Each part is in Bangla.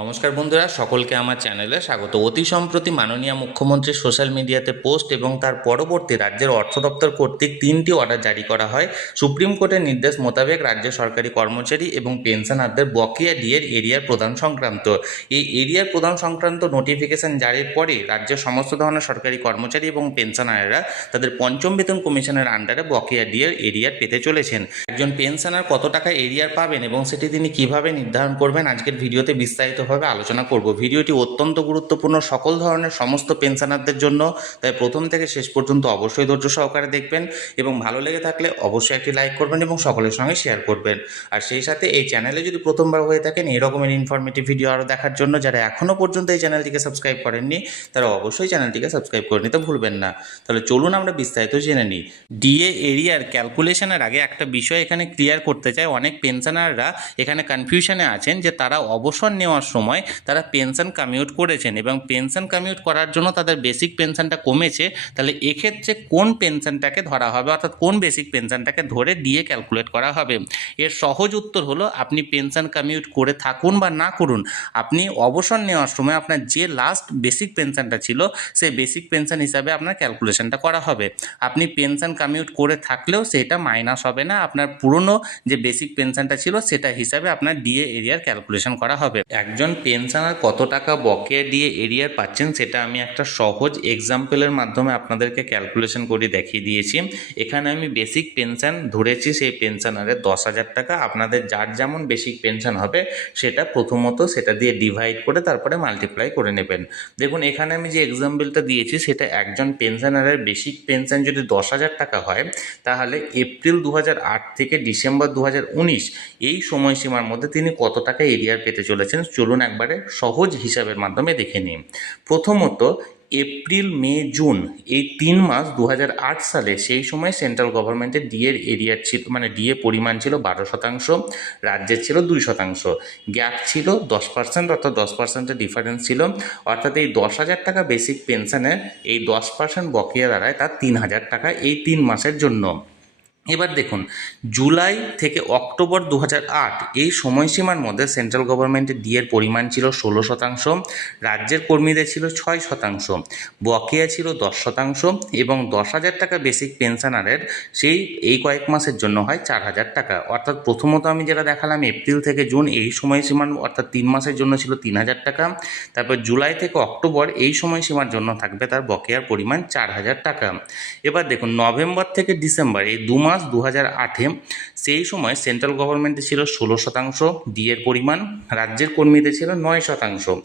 নমস্কার বন্ধুরা, সকলকে আমার চ্যানেলে স্বাগত। অতি সম্প্রতি মাননীয় মুখ্যমন্ত্রীর সোশ্যাল মিডিয়াতে পোস্ট এবং তার পরবর্তী রাজ্যের অর্থ দপ্তর কর্তৃক 3টি অর্ডার জারি করা হয়। সুপ্রিম কোর্টের নির্দেশ মোতাবেক রাজ্য সরকারি কর্মচারী এবং পেনশনারদের বকেয়া ডিএর এরিয়ার প্রদান সংক্রান্ত এই এরিয়ার প্রদান সংক্রান্ত নোটিফিকেশন জারির পরে রাজ্যের সমস্ত ধরনের সরকারি কর্মচারী এবং পেনশনাররা তাদের পঞ্চম বেতন কমিশনের আন্ডারে বকেয়া ডিএর এরিয়ার পেতে চলেছেন। একজন পেনশনার কত টাকা এরিয়ার পাবেন এবং সেটি তিনি কিভাবে নির্ধারণ করবেন আজকের ভিডিওতে বিস্তারিতভাবে আলোচনা করব। ভিডিওটি অত্যন্ত গুরুত্বপূর্ণ সকল ধরনের সমস্ত পেনশনারদের জন্য, তাই প্রথম থেকে শেষ পর্যন্ত অবশ্যই ধৈর্য সহকারে দেখবেন এবং ভালো লেগে থাকলে অবশ্যই একটি লাইক করবেন এবং সকলের সঙ্গে শেয়ার করবেন। আর সেই সাথে এই চ্যানেলে যদি প্রথমবার হয়ে থাকেন এই রকমের ইনফরমেটিভ ভিডিও আরও দেখার জন্য, যারা এখনও পর্যন্ত এই চ্যানেলটিকে সাবস্ক্রাইব করেননি তারা অবশ্যই চ্যানেলটিকে সাবস্ক্রাইব করে নিতে ভুলবেন না। তাহলে চলুন আমরা বিস্তারিত জেনে নিই। ডিএ এরিয়ার ক্যালকুলেশনের আগে একটা বিষয় এখানে ক্লিয়ার করতে চাই। অনেক পেনশনাররা এখানে কনফিউশনে আছেন যে তারা অবসর নেওয়ার সময় তারা পেনশন কমিউট করেছেন এবং পেনশন কমিউট করার জন্য তাদের বেসিক পেনশনটা কমেছে, তাহলে এক্ষেত্রে কোন পেনশনটাকে ধরা হবে, অর্থাৎ কোন বেসিক পেনশনটাকে ধরে ডিএ ক্যালকুলেট করা হবে। এর সহজ উত্তর হলো, আপনি পেনশন কমিউট করে থাকুন বা না করুন, আপনি অবসর নেওয়ার সময় আপনার যে লাস্ট বেসিক পেনশনটা ছিল সেই বেসিক পেনশন হিসাবে আপনার ক্যালকুলেশনটা করা হবে। আপনি পেনশন কমিউট করে থাকলেও সেটা মাইনাস হবে না, আপনার পুরনো যে বেসিক পেনশনটা ছিল সেটা হিসাবে আপনার ডিএ এরিয়ার ক্যালকুলেশন করা হবে। একজন পেনশনার কত টাকা বকেয়া ডিএ এরিয়ার পাচ্ছেন সেটা আমি একটা সহজ এক্সাম্পলের মাধ্যমে আপনাদেরকে ক্যালকুলেশন করে দেখিয়ে দিয়েছি। এখানে আমি বেসিক পেনশন ধরেছি, সেই পেনশনারের 10,000 টাকা। আপনাদের যার যেমন বেসিক পেনশন হবে সেটা প্রথমত সেটা দিয়ে ডিভাইড করে তারপরে মাল্টিপ্লাই করে নেবেন। দেখুন এখানে আমি যে এক্সাম্পলটা দিয়েছি সেটা একজন পেনশনারের বেসিক পেনশন যদি 10,000 টাকা হয়, তাহলে এপ্রিল 2008 থেকে ডিসেম্বর 2019 এই সময়সীমার মধ্যে তিনি কত টাকা এরিয়ার পেতে চলেছেন চলুন একবারে সহজ হিসাবের মাধ্যমে দেখে নিন। প্রথমত এপ্রিল, মে, জুন এই 3 মাস 2008 সালে সেই সময় সেন্ট্রাল গভর্নমেন্টের ডিএর এরিয়ার ছিল, মানে ডিএ পরিমাণ ছিল 12%, রাজ্যের ছিল 2%। গ্যাপ ছিল 10%, অর্থাৎ 10%-এর ডিফারেন্স ছিল। অর্থাৎ এই 10,000 টাকা বেসিক পেনশনের এই 10% বকেয়া দাঁড়ায় তার 3,000 টাকা এই 3 মাসের জন্য। এবার দেখুন, জুলাই থেকে অক্টোবর 2008 এই সময়সীমার মধ্যে সেন্ট্রাল গভর্নমেন্টের ডিএর পরিমাণ ছিল 16%, রাজ্যের কর্মীদের ছিল 6%, বকেয়া ছিল 10% এবং 10,000 টাকা বেসিক পেনশনারের সেই এই কয়েক মাসের জন্য হয় 4,000 টাকা। অর্থাৎ প্রথমত আমি যেটা দেখালাম এপ্রিল থেকে জুন এই সময়সীমার অর্থাৎ 3 মাসের জন্য ছিল 3,000 টাকা, তারপর জুলাই থেকে অক্টোবর এই সময়সীমার জন্য থাকবে তার বকেয়ার পরিমাণ 4,000 টাকা। এবার দেখুন নভেম্বর থেকে ডিসেম্বর এই 2 মাস 2008 সেই সময় সেন্ট্রাল গভর্নমেন্টে ছিল 16% ডিএর পরিমাণ, রাজ্যের কর্মীদের ছিল 9%,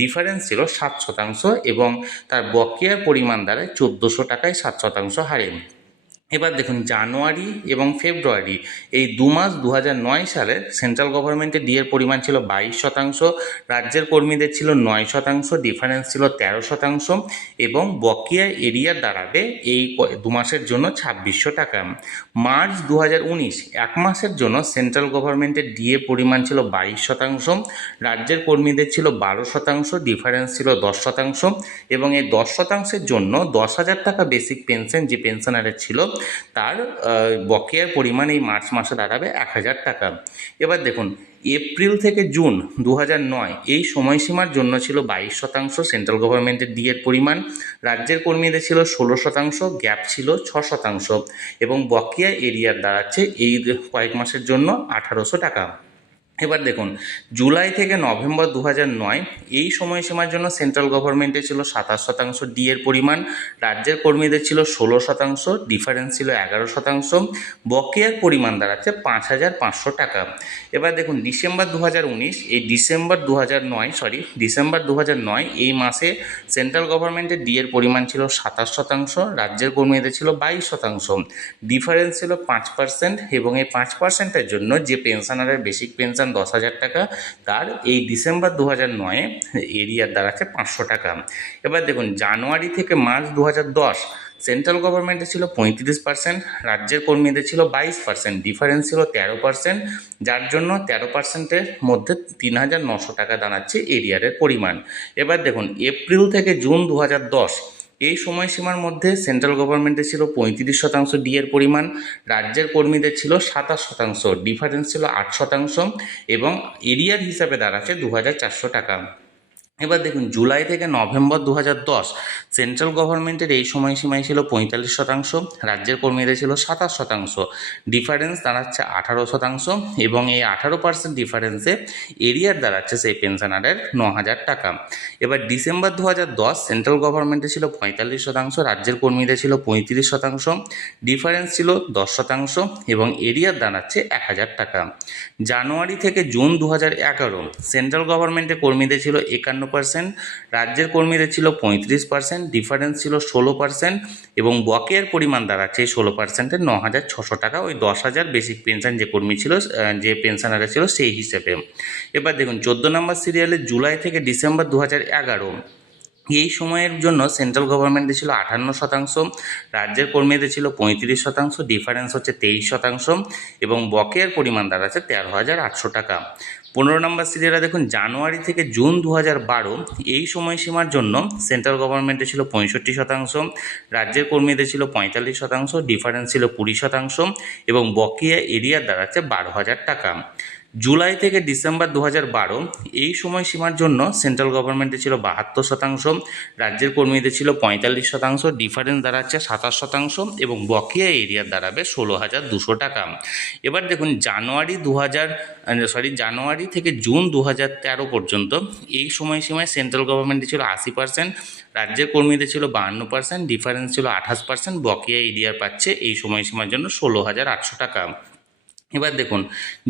ডিফারেন্স ছিল 7% এবং তার বকেয়ার পরিমাণ দাঁড়ায় 1,400 টাকায় 7% হারে। এবার দেখুন জানুয়ারি এবং ফেব্রুয়ারি এই 2 মাস 2009 সালে সেন্ট্রাল গভর্নমেন্টের ডিএর পরিমাণ ছিল 22%, রাজ্যের কর্মীদের ছিল 9%, ডিফারেন্স ছিল 13% এবং বকেয়া এরিয়ার দাঁড়াবে এই 2 মাসের জন্য 2,600 টাকা। মার্চ 2019 এক মাসের জন্য সেন্ট্রাল গভর্নমেন্টের ডিএ পরিমাণ ছিল 22%, রাজ্যের কর্মীদের ছিল 12%, ডিফারেন্স ছিল 10% এবং এই 10%-এর জন্য 10,000 টাকা বেসিক পেনশন যে পেনশনারের ছিল তার বকেয়ার পরিমাণ এই মার্চ মাসে দাঁড়াবে 1,000 টাকা। এবার দেখুন এপ্রিল থেকে জুন 2009 এই সময়সীমার জন্য ছিল 22% সেন্ট্রাল গভর্নমেন্টের ডিএর পরিমাণ, রাজ্যের কর্মীদের ছিল 16%, গ্যাপ ছিল 6% এবং বকেয়া এরিয়ার দাঁড়াচ্ছে এই কয়েক মাসের জন্য 1,800 টাকা। এবার দেখুন জুলাই থেকে নভেম্বর 2009 এই সময়সীমার জন্য সেন্ট্রাল গভর্নমেন্টে ছিল 27% ডিএর পরিমাণ, রাজ্যের কর্মীদের ছিল 16%, ডিফারেন্স ছিল 11%, বকেয়ার পরিমাণ দাঁড়াচ্ছে 5,500 টাকা। এবার দেখুন ডিসেম্বর 2019 এই ডিসেম্বর 2009 এই মাসে সেন্ট্রাল গভর্নমেন্টের ডিএর পরিমাণ ছিল 27%, রাজ্যের কর্মীদের ছিল 22%, ডিফারেন্স ছিল 5% এবং এই 5%-এর জন্য যে পেনশনারের বেসিক পেনশন 10,000 টাকা তার এই ডিসেম্বর 2009 এরিয়ার দাঁড়াচ্ছে 500 টাকা। এবার দেখুন জানুয়ারি থেকে মার্চ 2010 সেন্ট্রাল গভর্নমেন্টে ছিল 35%, রাজ্যের কর্মীদের ছিল 22%, ডিফারেন্স ছিল 13%, যার জন্য 13%-এর মধ্যে 3,900 টাকা দাঁড়াচ্ছে এরিয়ারের পরিমাণ। এবার দেখুন এপ্রিল থেকে জুন 2010 এই সময়সীমার মধ্যে সেন্ট্রাল গভর্নমেন্টের ছিল 35% ডিএর পরিমাণ, রাজ্যের কর্মীদের ছিল 27%, ডিফারেন্স ছিল 8%, এবং এরিয়ার হিসাবে দাঁড়াচ্ছে 2400 টাকা। এবার দেখুন জুলাই থেকে নভেম্বর 2010 সেন্ট্রাল গভর্নমেন্টের এই সময়সীমায় ছিল 45%, রাজ্যের কর্মীদের ছিল 27%, ডিফারেন্স দাঁড়াচ্ছে 18%, এবং এই 18% ডিফারেন্সে এরিয়ার দাঁড়াচ্ছে সেই পেনশনারের 9000 টাকা। এবার ডিসেম্বর 2010 সেন্ট্রাল গভর্নমেন্টে ছিল 45%, রাজ্যের কর্মীদের ছিল 35%, ডিফারেন্স ছিল 10%, এবং এরিয়ার দাঁড়াচ্ছে 1000 টাকা। জানুয়ারি থেকে জুন 2011 সেন্ট্রাল গভর্নমেন্টের কর্মীদের ছিল 51%, রাজ্যের কর্মীদের ছিল 35%, ডিফারেন্স ছিল 16%, এবং বকেয়ার পরিমাণ দাঁড়াচ্ছে 16%-এর 9600 টাকা। ওই 10,000 বেসিক পেনশন যে কর্মী ছিল, যে পেনশনাররা ছিল সেই হিসেবে। এবার দেখুন 14 নম্বর সিরিয়ালে জুলাই থেকে ডিসেম্বর 2011 এই সময়ের জন্য সেন্ট্রাল গভর্নমেন্টে ছিল 58%, রাজ্যের কর্মীদের ছিল 35%, ডিফারেন্স হচ্ছে 23%, এবং বকেয়ার পরিমাণ দাঁড়াচ্ছে 13,800 টাকা। 15 নম্বর সিরিয়ালে দেখুন জানুয়ারি থেকে জুন 2012 এই সময়সীমার জন্য সেন্ট্রাল গভর্নমেন্টে ছিল 65%, রাজ্যের কর্মীদের ছিল 45%, ডিফারেন্স ছিল 20%, এবং বকেয়া এরিয়ার দাঁড়াচ্ছে 12,000 টাকা। জুলাই থেকে ডিসেম্বর 2012 এই সময়সীমার জন্য সেন্ট্রাল গভর্নমেন্টে ছিল 72%, রাজ্যের কর্মীদের ছিল 45%, ডিফারেন্স দাঁড়াচ্ছে 27%, এবং বকেয়া এরিয়ার দাঁড়াবে 16,200 টাকা। এবার দেখুন জানুয়ারি থেকে জুন 2013 পর্যন্ত এই সময়সীমায় সেন্ট্রাল গভর্নমেন্টে ছিল 80%, রাজ্যের কর্মীদের ছিল 52%, ডিফারেন্স ছিল 28%, বকেয়া এরিয়ার পাচ্ছে এই সময়সীমার জন্য 16,800 টাকা। এবার দেখুন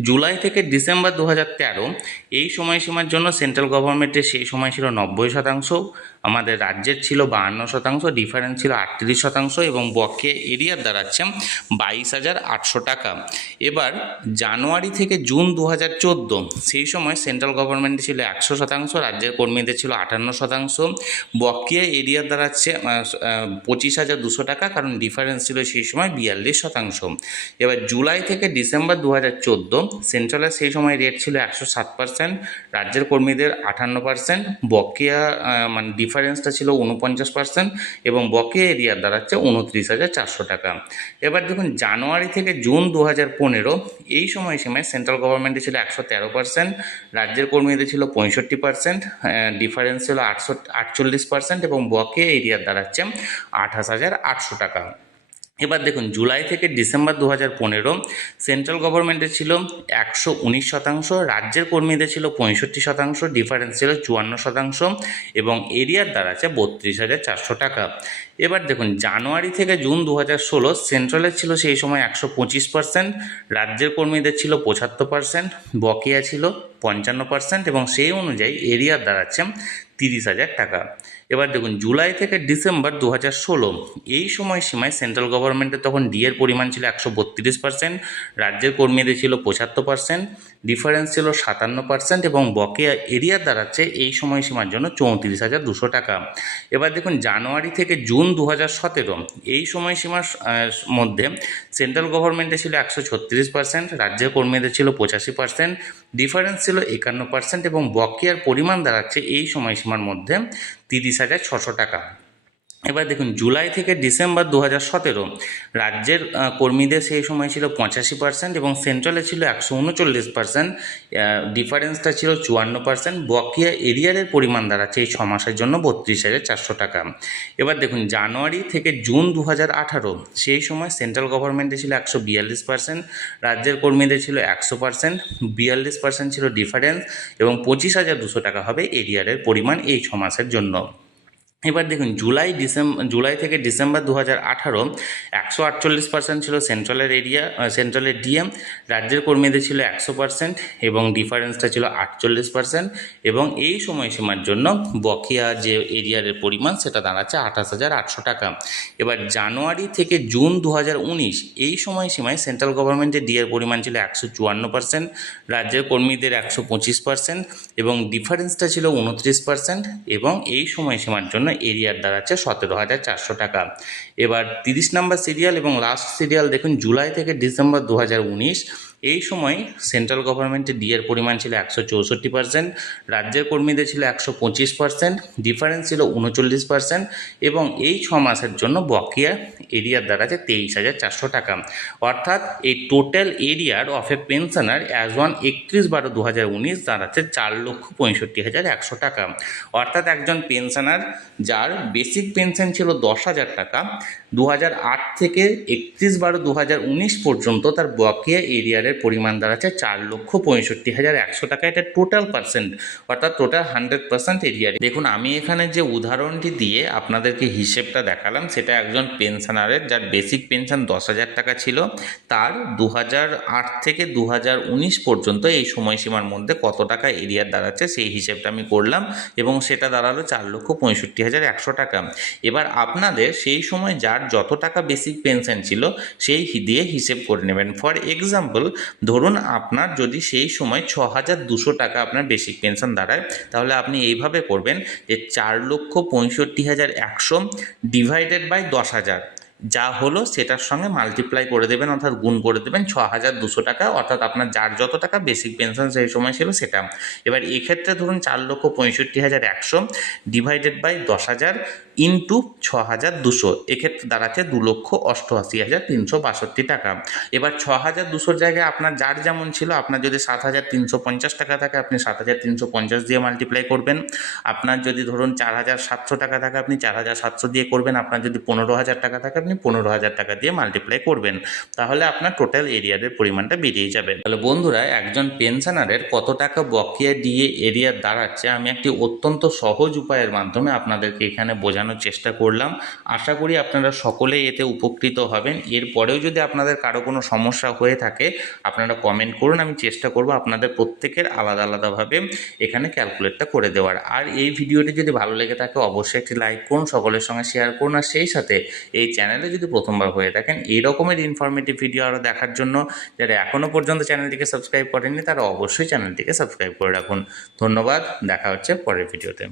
জুলাই থেকে ডিসেম্বর 2013 এই সময়সীমার জন্য সেন্ট্রাল গভর্নমেন্টের সেই সময় ছিল 90%, আমাদের রাজ্যের ছিল 52%, ডিফারেন্স ছিল 38%, এবং বকেয়া এরিয়ার দাঁড়াচ্ছে 22,800 টাকা। এবার জানুয়ারি থেকে জুন 2014 সেই সময় সেন্ট্রাল গভর্নমেন্টে ছিল 100%, রাজ্যের কর্মীদের ছিল 58%, বকেয়া এরিয়ার দাঁড়াচ্ছে 25,200 টাকা, কারণ ডিফারেন্স ছিল সেই সময় 42%। এবার জুলাই থেকে ডিসেম্বর 2014 সেন্ট্রালের সেই সময় রেট ছিল 107%, রাজ্যের কর্মীদের 58%, বকেয়া মানে ডিফারেন্সটা ছিল 49%, এবং বকেয়া এরিয়ার দাঁড়াচ্ছে 29,400 টাকা। এবার দেখুন জানুয়ারি থেকে জুন 2015 এই সময়সীমায় সেন্ট্রাল গভর্নমেন্টে ছিল 113%, রাজ্যের কর্মীদের ছিল 65%, ডিফারেন্স ছিল 48%, এবং বকেয়া এরিয়ার দাঁড়াচ্ছে 28,800 টাকা। এবার দেখুন জুলাই থেকে ডিসেম্বর 2015 সেন্ট্রাল গভর্নমেন্টের ছিল 119%, রাজ্যের কর্মীদের ছিল 65%, ডিফারেন্স ছিল 54%, এবং এরিয়ার দাঁড়াচ্ছে 32,400 টাকা। এবার দেখুন জানুয়ারি থেকে জুন 2016 সেন্ট্রালের ছিল সেই সময় 125%, রাজ্যের কর্মীদের ছিল 75%, বকেয়া ছিল 55%, এবং সেই অনুযায়ী এরিয়ার দাঁড়াচ্ছে 30,000 টাকা। এবার দেখুন জুলাই থেকে ডিসেম্বর 2016 এই সময়সীমায় সেন্ট্রাল গভর্নমেন্টের তখন ডিএর পরিমাণ ছিল 132%, রাজ্যের কর্মীদের ছিল 75%, ডিফারেন্স ছিল 57%, এবং বকেয়া এরিয়ার দাঁড়াচ্ছে এই সময়সীমার জন্য 34,200 টাকা। এবার দেখুন জানুয়ারি থেকে জুন 2017 এই সময়সীমার মধ্যে সেন্ট্রাল গভর্নমেন্টে ছিল 136%, রাজ্যের কর্মীদের ছিল 85%, ডিফারেন্স ছিল 51%, এবং বকেয়ার পরিমাণ দাঁড়াচ্ছে এই সময়সীমার মধ্যে 30,600 টাকা। এবার দেখুন জুলাই থেকে ডিসেম্বর 2017 রাজ্যের কর্মীদের সেই সময় ছিল 85%, এবং সেন্ট্রালে ছিল 139%, ডিফারেন্সটা ছিল 54%, বকেয়া এরিয়ারের পরিমাণ দাঁড়াচ্ছে এই 6 মাসের জন্য 32,400 টাকা। এবার দেখুন জানুয়ারি থেকে জুন 2018 সেই সময় সেন্ট্রাল গভর্নমেন্টে ছিল 142%, রাজ্যের কর্মীদের ছিল 100%, 42% ছিল ডিফারেন্স, এবং 25,200 টাকা হবে এরিয়ারের পরিমাণ এই 6 মাসের জন্য। এবার দেখুন জুলাই থেকে ডিসেম্বর 2018 148% ছিল সেন্ট্রালের ডিএম, রাজ্যের কর্মীদের ছিল 100%, এবং ডিফারেন্সটা ছিল 48%, এবং এই সময়সীমার জন্য বকেয়া যে এরিয়ারের পরিমাণ সেটা দাঁড়াচ্ছে 28,800 টাকা। এবার জানুয়ারি থেকে জুন 2019 এই সময়সীমায় সেন্ট্রাল গভর্নমেন্টের ডিএর পরিমাণ ছিল 154%, রাজ্যের কর্মীদের 125%, এবং ডিফারেন্সটা ছিল 29%, এবং এই সময়সীমার জন্য এরিয়ার দাঁড়াচ্ছে 17,400 টাকা। এবার 30 নম্বর সিরিয়াল এবং লাস্ট সিরিয়াল দেখুন জুলাই থেকে ডিসেম্বর 2019 এই সময় সেন্ট্রাল গভর্নমেন্টের ডিএর পরিমাণ ছিল 164%, রাজ্যের কর্মীদের ছিল 125%, ডিফারেন্স ছিল 39%, এবং এই 6 মাসের জন্য বকেয়া এরিয়ার দাঁড়াচ্ছে 23,400 টাকা। অর্থাৎ এই টোটাল এরিয়ার of A pensioner as on 31/12/2019 দাঁড়াচ্ছে 4,65,100 টাকা। অর্থাৎ একজন পেনশনার যার বেসিক পেনশন ছিল 10,000 টাকা, 2008 থেকে 31/12/2019 পর্যন্ত তার বকেয়া এরিয়ারের পরিমাণ দাঁড়াচ্ছে 4,65,100 টাকা। এটা টোটাল পার্সেন্ট, অর্থাৎ টোটাল 100% এরিয়ার। দেখুন, আমি এখানে যে উদাহরণটি দিয়ে আপনাদেরকে হিসেবটা দেখালাম সেটা একজন পেনশনারের যার বেসিক পেনশন 10,000 টাকা ছিল, তার 2008 থেকে 2019 পর্যন্ত এই সময়সীমার মধ্যে কত টাকা এরিয়ার দাঁড়াচ্ছে সেই হিসেবটা আমি করলাম, এবং সেটা দাঁড়ালো 4,65,100 টাকা। এবার আপনাদের সেই সময় যার যত টাকা বেসিক পেনশন ছিল সেই দিয়ে হিসেব করে নেবেন। ফর এক্সাম্পল, ধরুন আপনার যদি সেই সময় 6,200 টাকা আপনার বেসিক পেনশন দাঁড়ায়, তাহলে আপনি এইভাবে করবেন যে 4,65,100 ডিভাইডেড বাই 10,000 যা হলো সেটার সঙ্গে মাল্টিপ্লাই করে দেবেন, অর্থাৎ গুণ করে দেবেন 6,200 টাকা, অর্থাৎ আপনার যার যত টাকা বেসিক পেনশন সেই সময় ছিল সেটা। এবার এক্ষেত্রে ধরুন 4,65,100 ডিভাইডেড বাই 10,000 ইন্টু 6,200, এক্ষেত্রে দাঁড়াচ্ছে 2,88,362 টাকা। এবার 6,200 জায়গায় আপনার যার যেমন ছিল, আপনার যদি 7,350 টাকা থাকে আপনি 7,350 দিয়ে মাল্টিপ্লাই করবেন, আপনার যদি ধরুন 4,700 টাকা থাকে আপনি 4,700 দিয়ে করবেন, আপনার যদি 15,000 টাকা থাকে আপনি 15,000 টাকা দিয়ে মাল্টিপ্লাই করবেন, তাহলে আপনার টোটাল এরিয়ারের পরিমাণটা বেরিয়ে যাবে। তাহলে বন্ধুরা, একজন পেনশনারের কত টাকা বকেয়া ডিএ এরিয়ার দাঁড়াচ্ছে আমি একটি অত্যন্ত সহজ উপায়ের মাধ্যমে আপনাদেরকে এখানে বোঝানোর চেষ্টা করলাম। আশা করি আপনারা সকলেই এতে উপকৃত হবেন। এরপরেও যদি আপনাদের কারো কোনো সমস্যা হয়ে থাকে আপনারা কমেন্ট করুন, আমি চেষ্টা করব আপনাদের প্রত্যেকের আলাদা আলাদাভাবে এখানে ক্যালকুলেটটা করে দেওয়ার। আর এই ভিডিওটি যদি ভালো লেগে থাকে অবশ্যই একটি লাইক করুন, সকলের সঙ্গে শেয়ার করুন, আর সেই সাথে এই চ্যানেলে যদি প্রথমবার হয়ে থাকেন এই রকমের ইনফরমেটিভ ভিডিও আরও দেখার জন্য যারা এখনও পর্যন্ত চ্যানেলটিকে সাবস্ক্রাইব করেননি তারা অবশ্যই চ্যানেলটিকে সাবস্ক্রাইব করে রাখুন। ধন্যবাদ, দেখা হচ্ছে পরের ভিডিওতে।